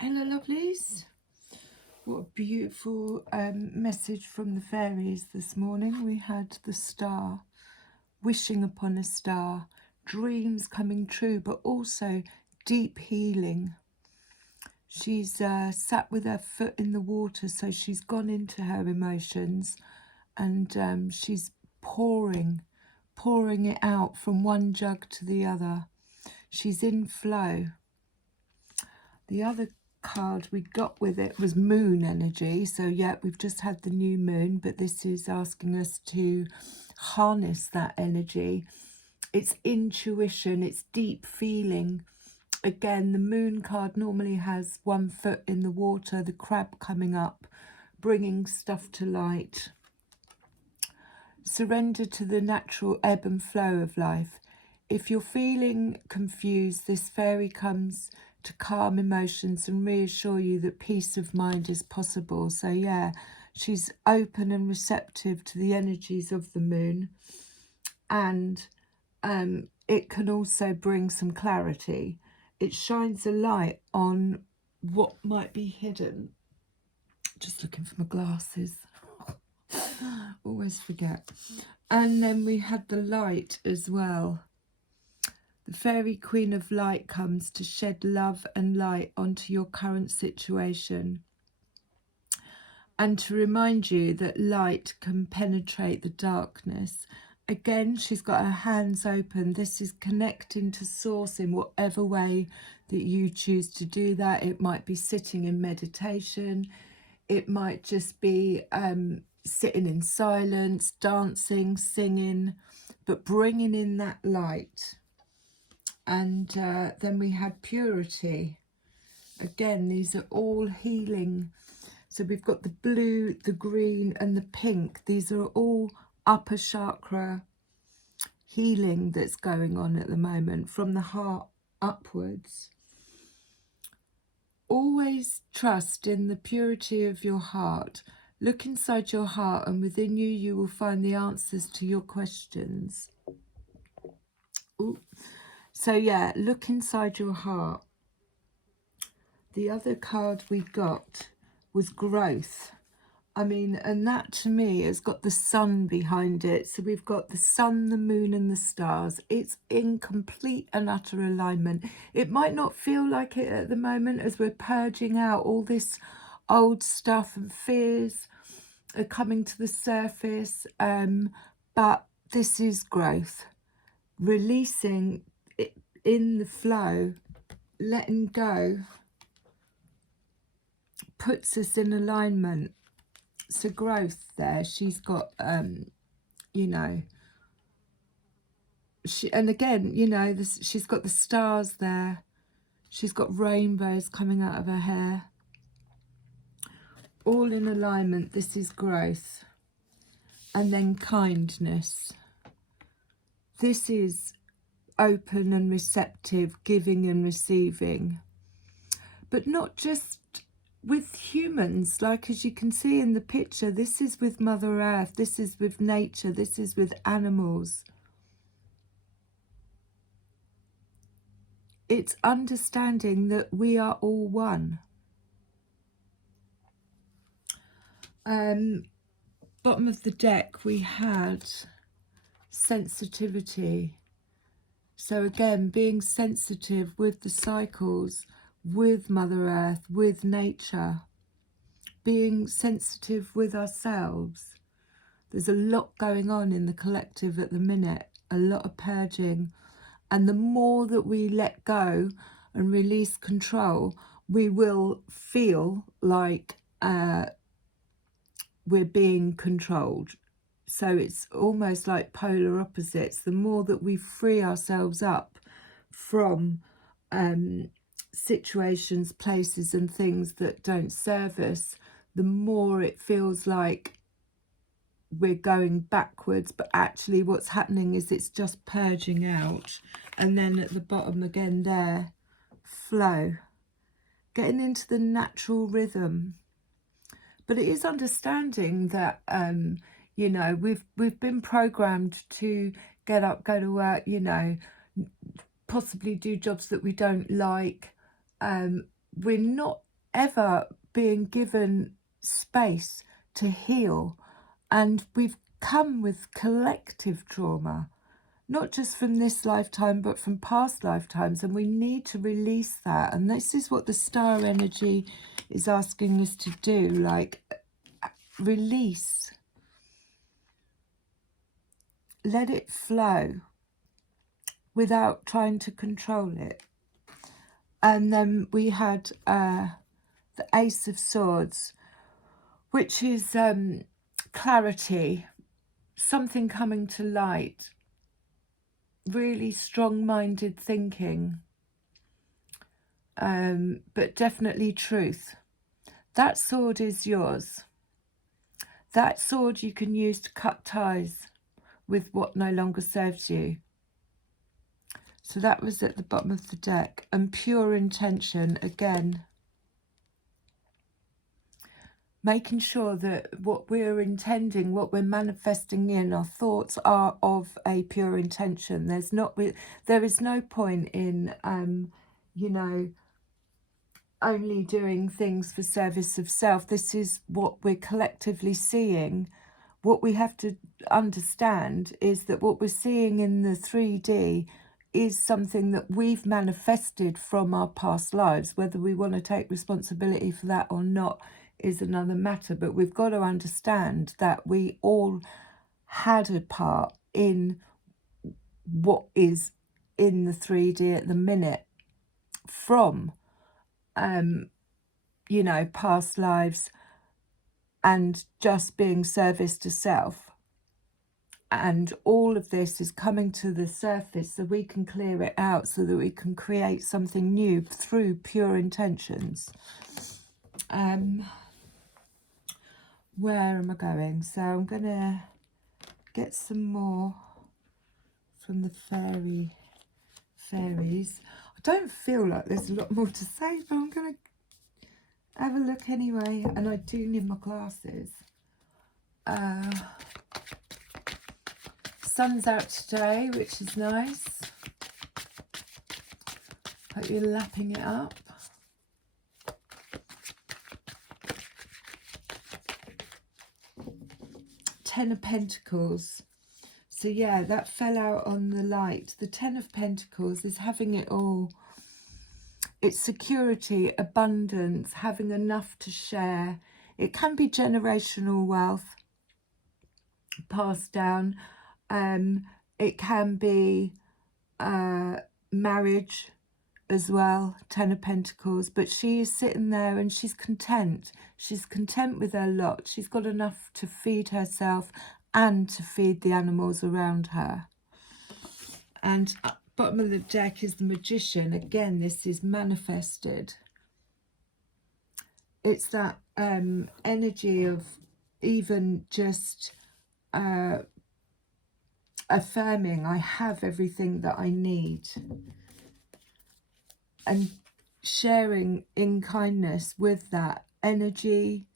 Hello lovelies, what a beautiful message from the fairies this morning. We had the star, wishing upon a star, dreams coming true, but also deep healing. She's sat with her foot in the water, so she's gone into her emotions, and she's pouring it out from one jug to the other. She's in flow. The other card we got with it was moon energy. So yeah, we've just had the new moon, but this is asking us to harness that energy. It's intuition, it's deep feeling. Again, the moon card normally has one foot in the water, the crab coming up, bringing stuff to light. Surrender to the natural ebb and flow of life. If you're feeling confused, this fairy comes to calm emotions and reassure you that peace of mind is possible. So yeah, she's open and receptive to the energies of the moon, and it can also bring some clarity. It shines a light on what might be hidden. Just looking for my glasses. Always forget. And then we had the light as well. The fairy queen of light comes to shed love and light onto your current situation, and to remind you that light can penetrate the darkness. Again, she's got her hands open. This is connecting to source in whatever way that you choose to do that. It might be sitting in meditation. It might just be sitting in silence, dancing, singing, but bringing in that light. And then we had purity. Again, these are all healing. So we've got the blue, the green and the pink. These are all upper chakra healing that's going on at the moment from the heart upwards. Always trust in the purity of your heart. Look inside your heart, and within you, you will find the answers to your questions. Ooh. So yeah, look inside your heart. The other card we got was growth. I mean, and that to me has got the sun behind it. So we've got the sun, the moon and the stars. It's in complete and utter alignment. It might not feel like it at the moment as we're purging out all this old stuff, and fears are coming to the surface. But this is growth. Releasing it in the flow, letting go, puts us in alignment. So growth there. She's got you know, and again, you know, she's got the stars there. She's got rainbows coming out of her hair. All in alignment. This is growth. And then kindness. This is open and receptive, giving and receiving. But not just with humans, like as you can see in the picture, this is with Mother Earth, this is with nature, this is with animals. It's understanding that we are all one. Bottom of the deck we had sensitivity. So again, being sensitive with the cycles, with Mother Earth, with nature, being sensitive with ourselves. There's a lot going on in the collective at the minute, a lot of purging. And the more that we let go and release control, we will feel like we're being controlled. So it's almost like polar opposites. The more that we free ourselves up from situations, places and things that don't serve us, the more it feels like we're going backwards. But actually what's happening is it's just purging out. And then at the bottom again there, flow, getting into the natural rhythm. But it is understanding that you know, we've been programmed to get up, go to work, you know, possibly do jobs that we don't like. We're not ever being given space to heal. And we've come with collective trauma, not just from this lifetime, but from past lifetimes. And we need to release that. And this is what the star energy is asking us to do, like release. Let it flow without trying to control it. And then we had the Ace of Swords, which is clarity, something coming to light, really strong-minded thinking, but definitely truth. That sword is yours. That sword you can use to cut ties with what no longer serves you. So that was at the bottom of the deck. And pure intention, again, making sure that what we're intending, what we're manifesting in, our thoughts are of a pure intention. There is no point in, you know, only doing things for service of self. This is what we're collectively seeing. What we have to understand is that what we're seeing in the 3D is something that we've manifested from our past lives. Whether we want to take responsibility for that or not is another matter, but we've got to understand that we all had a part in what is in the 3D at the minute from you know, past lives and just being service to self. And all of this is coming to the surface so we can clear it out, so that we can create something new through pure intentions. Where am I going? So I'm going to get some more from the fairies. I don't feel like there's a lot more to say, but I'm going to have a look anyway. And I do need my glasses. Sun's out today, which is nice. Hope you're lapping it up. Ten of Pentacles. So yeah, that fell out on the light. The Ten of Pentacles is having it all. It's security, abundance, having enough to share. It can be generational wealth passed down. It can be marriage as well, Ten of Pentacles. But she is sitting there and she's content. She's content with her lot. She's got enough to feed herself and to feed the animals around her. And at the bottom of the deck is the Magician. Again, this is manifested. It's that energy of even just affirming, I have everything that I need, and sharing in kindness with that energy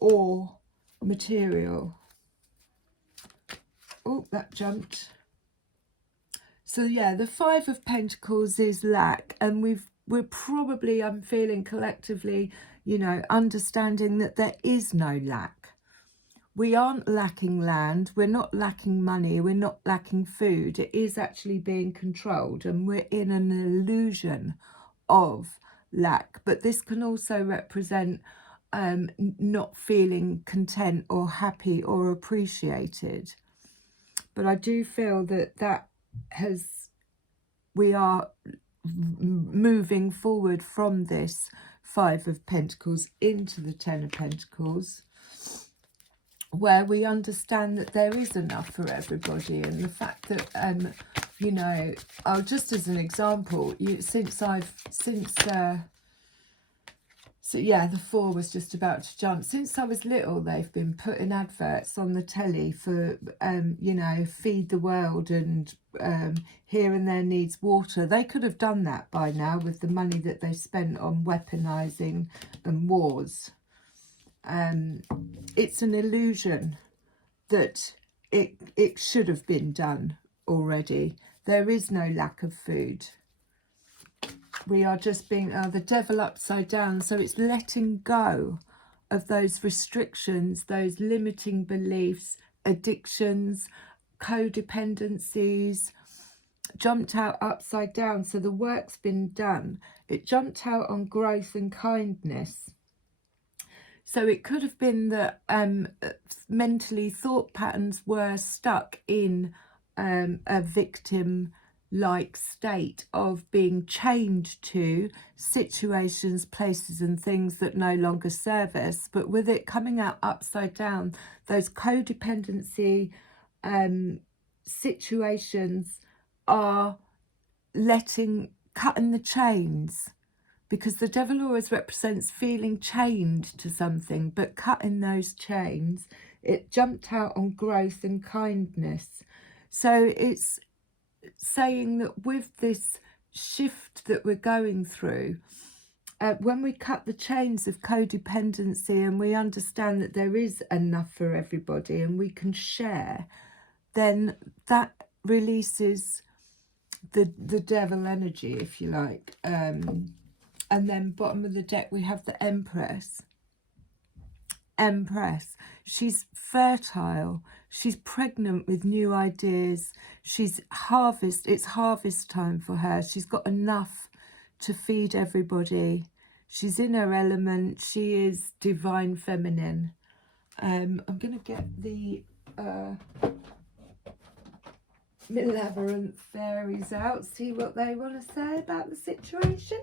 or material. Oh, that jumped. So yeah, the Five of Pentacles is lack, and we're probably, I'm feeling collectively, you know, understanding that there is no lack. We aren't lacking land, we're not lacking money, we're not lacking food. It is actually being controlled, and we're in an illusion of lack. But this can also represent not feeling content or happy or appreciated. But I do feel that we are moving forward from this Five of Pentacles into the Ten of Pentacles, where we understand that there is enough for everybody. And the fact that you know, just as an example, so yeah, the Four was just about to jump. Since I was little, they've been putting adverts on the telly for, you know, feed the world and Here and There Needs Water. They could have done that by now with the money that they spent on weaponising and wars. It's an illusion that it should have been done already. There is no lack of food. we are just being the devil upside down. So it's letting go of those restrictions, those limiting beliefs, addictions, codependencies, jumped out upside down. So the work's been done. It jumped out on growth and kindness. So it could have been that mentally thought patterns were stuck in a victim-like state of being chained to situations, places and things that no longer serve us. But with it coming out upside down, those codependency situations are cutting the chains. Because the devil always represents feeling chained to something, but cutting those chains, it jumped out on growth and kindness. So it's saying that with this shift that we're going through, when we cut the chains of codependency and we understand that there is enough for everybody and we can share, then that releases the devil energy, if you like. And then bottom of the deck, we have the Empress. Empress. She's fertile. She's pregnant with new ideas. It's harvest time for her. She's got enough to feed everybody. She's in her element. She is divine feminine. I'm going to get the malevolent fairies out, see what they want to say about the situation.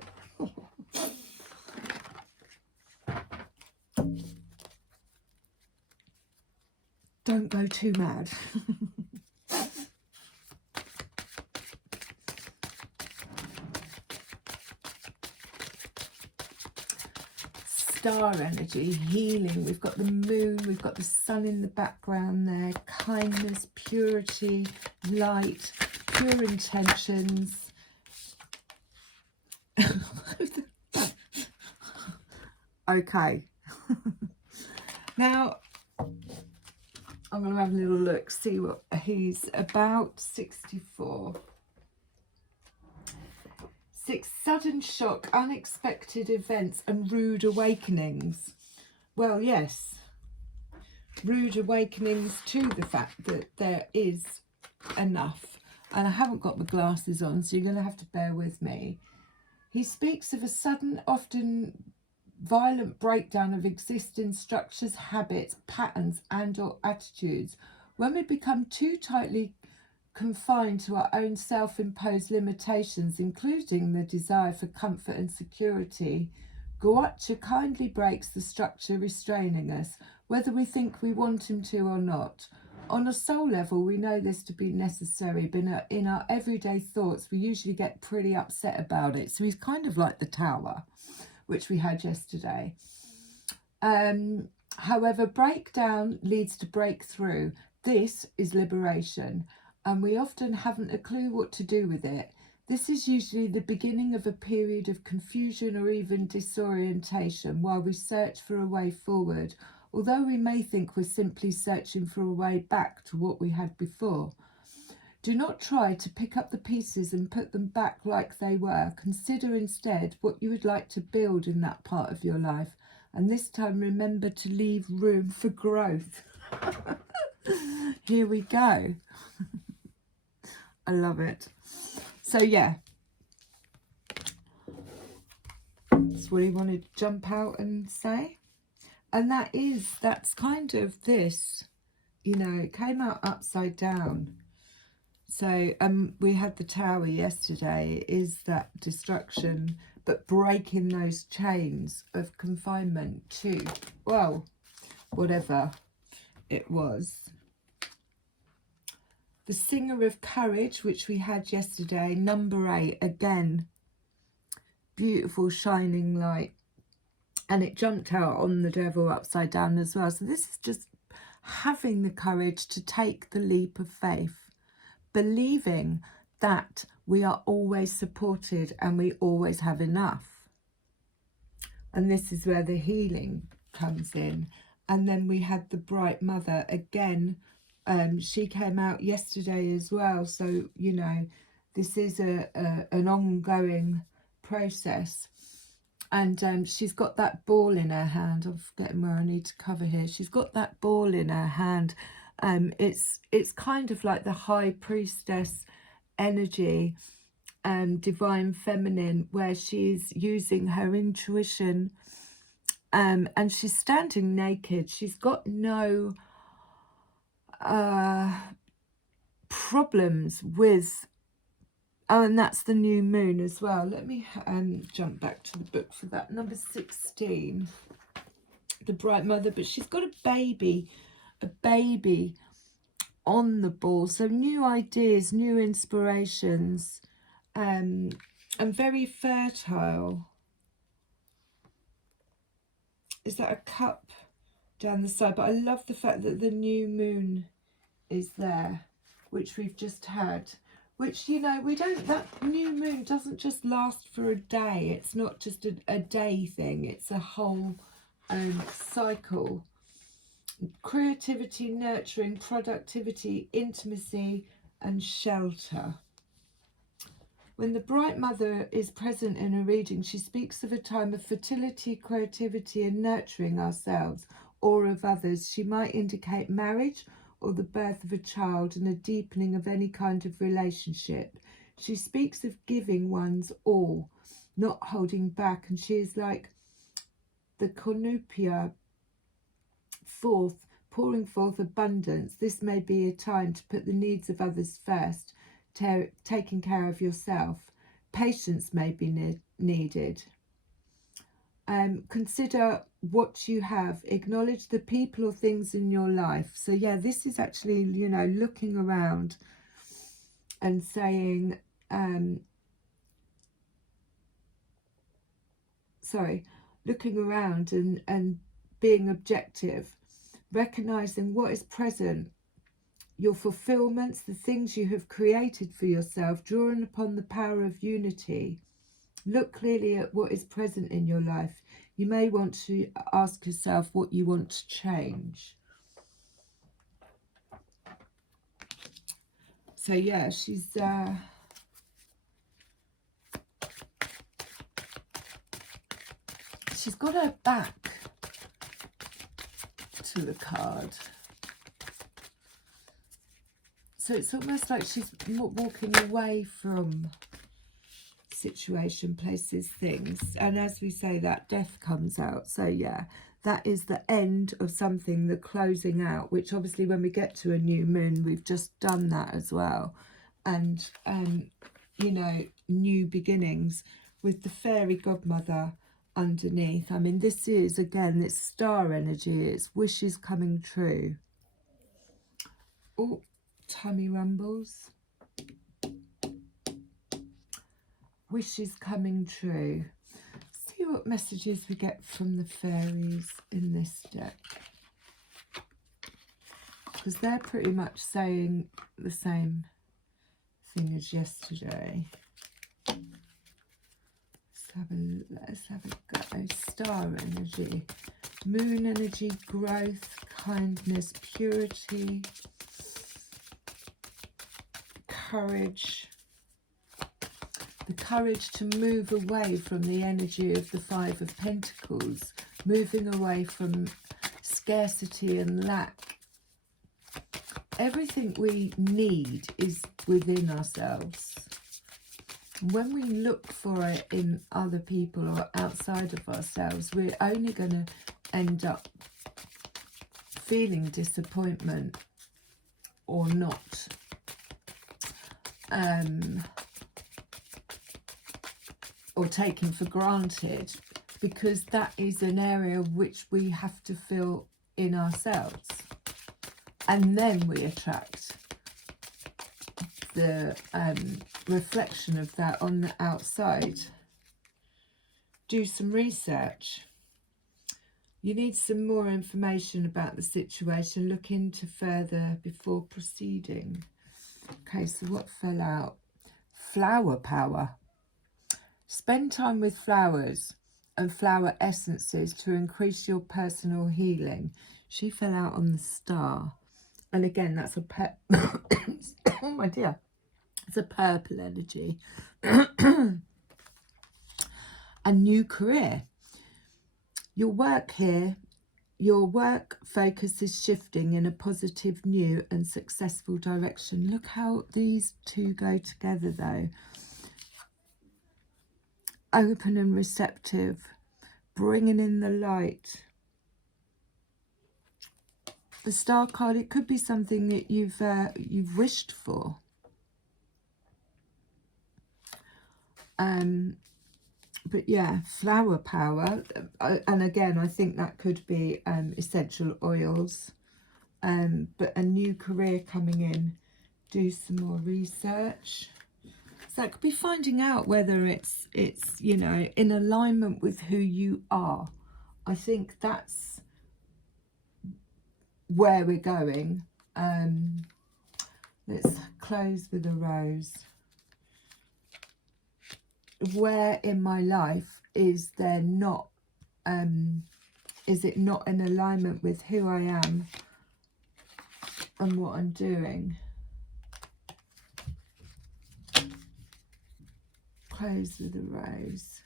Don't go too mad. Star energy, healing. We've got the moon, we've got the sun in the background there. Kindness, purity, light, pure intentions. Okay. Now, I'm going to have a little look, see what he's about. 64. 6, sudden shock, unexpected events and rude awakenings. Well, yes. Rude awakenings to the fact that there is enough. And I haven't got my glasses on, so you're going to have to bear with me. He speaks of a sudden, often violent breakdown of existing structures, habits, patterns and or attitudes. When we become too tightly confined to our own self-imposed limitations, including the desire for comfort and security, Gwacha kindly breaks the structure restraining us, whether we think we want him to or not. On a soul level, we know this to be necessary, but in our everyday thoughts, we usually get pretty upset about it. So he's kind of like the Tower, which we had yesterday. However, breakdown leads to breakthrough. This is liberation, and we often haven't a clue what to do with it. This is usually the beginning of a period of confusion or even disorientation while we search for a way forward, although we may think we're simply searching for a way back to what we had before. Do not try to pick up the pieces and put them back like they were. Consider instead what you would like to build in that part of your life. And this time, remember to leave room for growth. Here we go. I love it. So, yeah. That's what he wanted to jump out and say. And that's kind of this, you know, it came out upside down. So we had the Tower yesterday, is that destruction, but breaking those chains of confinement to, well, whatever it was. The Singer of Courage, which we had yesterday, number 8, again, beautiful shining light. And it jumped out on the devil upside down as well. So this is just having the courage to take the leap of faith. Believing that we are always supported and we always have enough. And this is where the healing comes in. And then we had the Bright Mother again. She came out yesterday as well. So, you know, this is an ongoing process. And she's got that ball in her hand. I'm forgetting where I need to cover here. She's got that ball in her hand. It's kind of like the high priestess energy, divine feminine, where she's using her intuition, and she's standing naked. She's got no problems with, oh, and that's the new moon as well. Let me jump back to the book for that. Number 16, the bright mother, but she's got a baby on the ball. So new ideas, new inspirations, and very fertile. Is that a cup down the side? But I love the fact that the new moon is there, which we've just had. Which, you know, we don't, that new moon doesn't just last for a day. It's not just a day thing. It's a whole cycle. Creativity, nurturing, productivity, intimacy, and shelter. When the bright mother is present in a reading, she speaks of a time of fertility, creativity, and nurturing ourselves or of others. She might indicate marriage or the birth of a child and a deepening of any kind of relationship. She speaks of giving one's all, not holding back, and she is like the cornucopia, pouring forth abundance. This may be a time to put the needs of others first, taking care of yourself. Patience may be needed. Consider what you have. Acknowledge the people or things in your life. So yeah, this is actually, you know, looking around and saying, looking around and being objective, recognizing what is present, your fulfillments, the things you have created for yourself, drawing upon the power of unity. Look clearly at what is present in your life. You may want to ask yourself what you want to change. So yeah, she's got her back to the card. So it's almost like she's walking away from situation, places, things. And as we say, that death comes out. So yeah, that is the end of something, the closing out, which obviously when we get to a new moon, we've just done that as well. And, you know, new beginnings with the fairy godmother underneath. I mean, this is, again, it's star energy. It's wishes coming true. Oh, tummy rumbles. Wishes coming true. See what messages we get from the fairies in this deck, because they're pretty much saying the same thing as yesterday. Let's have a go. Star energy, moon energy, growth, kindness, purity, courage. The courage to move away from the energy of the Five of Pentacles, moving away from scarcity and lack. Everything we need is within ourselves. When we look for it in other people or outside of ourselves, we're only going to end up feeling disappointment or not. Or taken for granted, because that is an area which we have to fill in ourselves, and then we attract the reflection of that on the outside. Do some research. You need some more information about the situation. Look into further before proceeding. Okay, so what fell out? Flower power. Spend time with flowers and flower essences to increase your personal healing. She fell out on the star. And again, that's a oh my dear. It's a purple energy. a new career. Your work here, your work focus is shifting in a positive, new and successful direction. Look how these two go together though. Open and receptive, bringing in the light. The Star card, it could be something that you've wished for. But yeah, flower power, and again, I think that could be essential oils. But a new career coming in. Do some more research. So that could be finding out whether it's you know, in alignment with who you are. I think that's where we're going. Let's close with a rose. Where in my life is there not, is it not in alignment with who I am and what I'm doing? Close with a rose.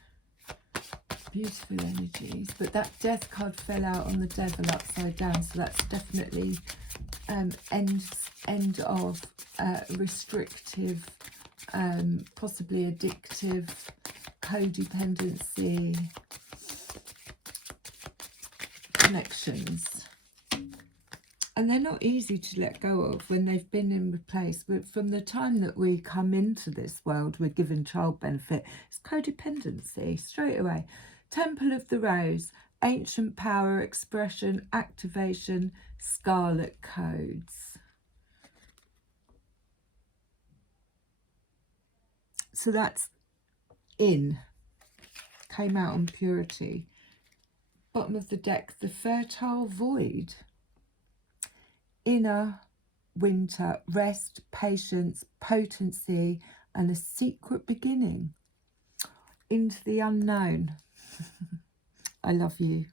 Beautiful energies. But that death card fell out on the devil upside down, so that's definitely end of restrictive, possibly addictive, codependency connections. And they're not easy to let go of when they've been in place. But from the time that we come into this world, we're given child benefit. It's codependency straight away. Temple of the Rose, ancient power, expression, activation, scarlet codes. So that's in, came out on purity. Bottom of the deck, the fertile void. Inner winter, rest, patience, potency, and a secret beginning. Into the unknown. I love you.